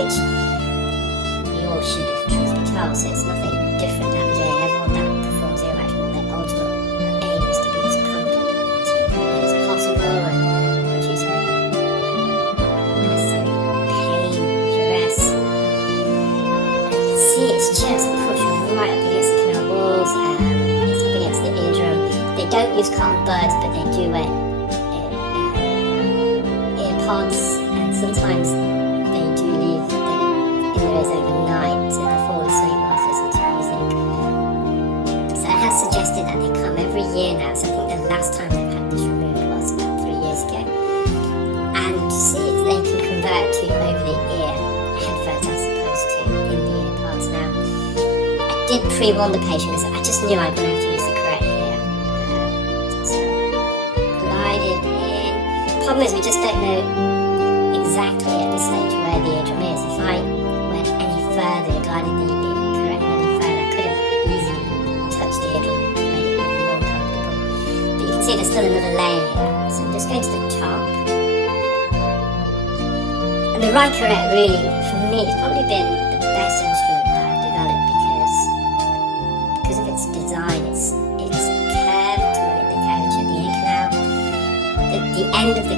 which we all should have, truth be told, so it's nothing different that day. Everyone that performs Earwax, their ultimate aim is to be as comfortable as possible and reduce unnecessary pain, duress. And you can see it's just pushed right up against the canal walls, it's up against the eardrum. They don't use cotton buds, but they do wear earpods, and sometimes they do leave them in their ears overnight so they fall asleep whilst listening to music. So it has suggested that they come every year now, so I think the last time they've had this removed was about 3 years ago, and to see if they can convert to over the ear headphones as opposed to in the earpods. Now, I did pre-warn the patient because I just knew I was going to have to use the correct ear. So glided in. Problem is we just don't know exactly at this stage where the eardrum is. If I went any further, glided the ear correct any further, I could have easily touched the eardrum, made it even more comfortable. But you can see there's still another layer here. So I'm just going to the top. And the right correct really, for me, has probably been the best instrument that I've developed because of its design. It's curved to mimic the curvature of the ear canal. The end of the